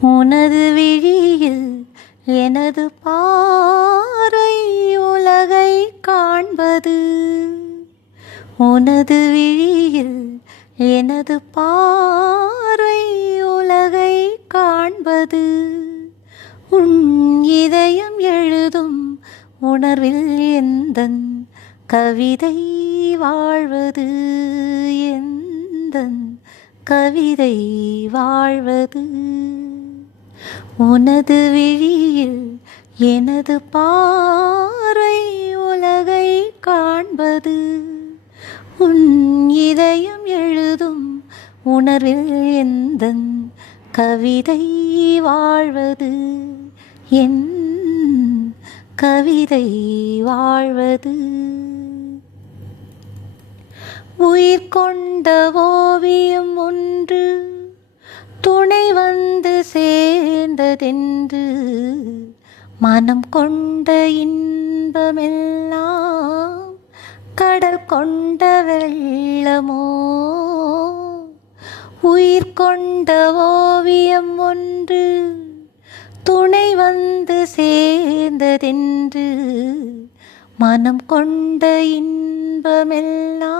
உனது விழியில் எனது பார்வை உலகை காண்பது. உனது விழியில் எனது பார்வை உலகை காண்பது. உன் இதயம் எழுதும் உணர்வில் எந்தன் கவிதை வாழ்வது. எந்தன் கவிதை வாழ்வது. உனது விழியில் எனது பார்வை உலகை காண்பது. உன் இதயம் எழுதும் உணர்வில் எந்தன் கவிதை வாழ்வது. என் கவிதை வாழ்வது. உயிர் கொண்ட ஓவியம் ஒன்று துணை வந்து சேர்ந்ததென்று மனம் கொண்ட இன்பமெல்லாம் கடல் கொண்ட வெள்ளமோ. உயிர் கொண்ட ஓவியம் ஒன்று துணை வந்து சேர்ந்ததென்று மனம் கொண்ட இன்பமெல்லாம்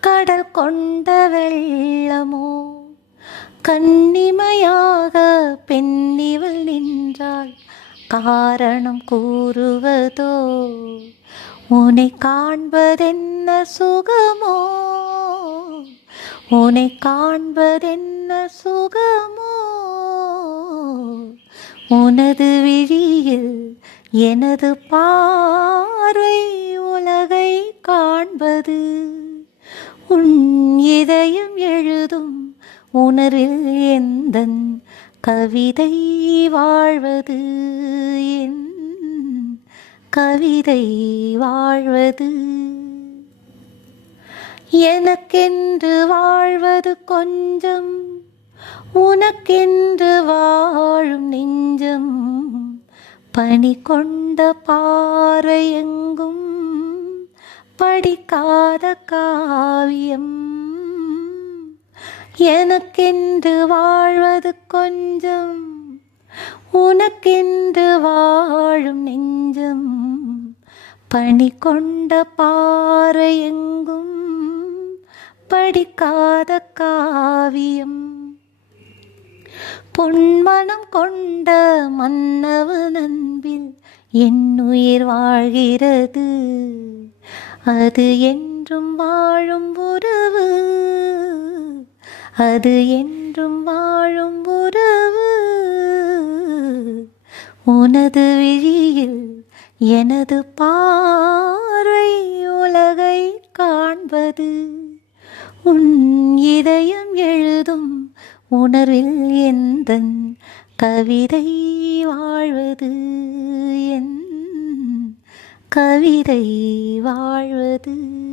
கடல் கொண்ட வெள்ளமோ. கன்னிமையாக பெண்ணிவள் நின்றாள் காரணம் கூறுவதோ. உன்னை காண்பதென்ன சுகமோ. உன்னை காண்பதென்ன சுகமோ. உனது விழியில் எனது பார்வை உலகை காண்பது. உன் இதயம் எழுதும் உணரில் எந்தன் கவிதை வாழ்வது. என் கவிதை வாழ்வது. எனக்கென்று வாழ்வது கொஞ்சம் உனக்கென்று வாழும் நெஞ்சம். பனி கொண்ட பாறை எங்கும் படிக்காத காவியம். எனக்கென்று வாழ்வது கொஞ்சம் உனக்கென்று வாழும் நெஞ்சம். பனி கொண்ட பாறை எங்கும் படிக்காத காவியம். பொன்மனம் கொண்ட மன்னவன் அன்பில் என் உயிர் வாழ்கிறது. அது என்றும் வாழும் உறவு. அது என்றும் வாழும் உறவு. உனது விழியில் எனது பார்வை உலகை காண்பது. உன் இதயம் எழுதும் உணர்வில் எந்தன் கவிதை வாழ்வது. என் கவிதை வாழ்வது.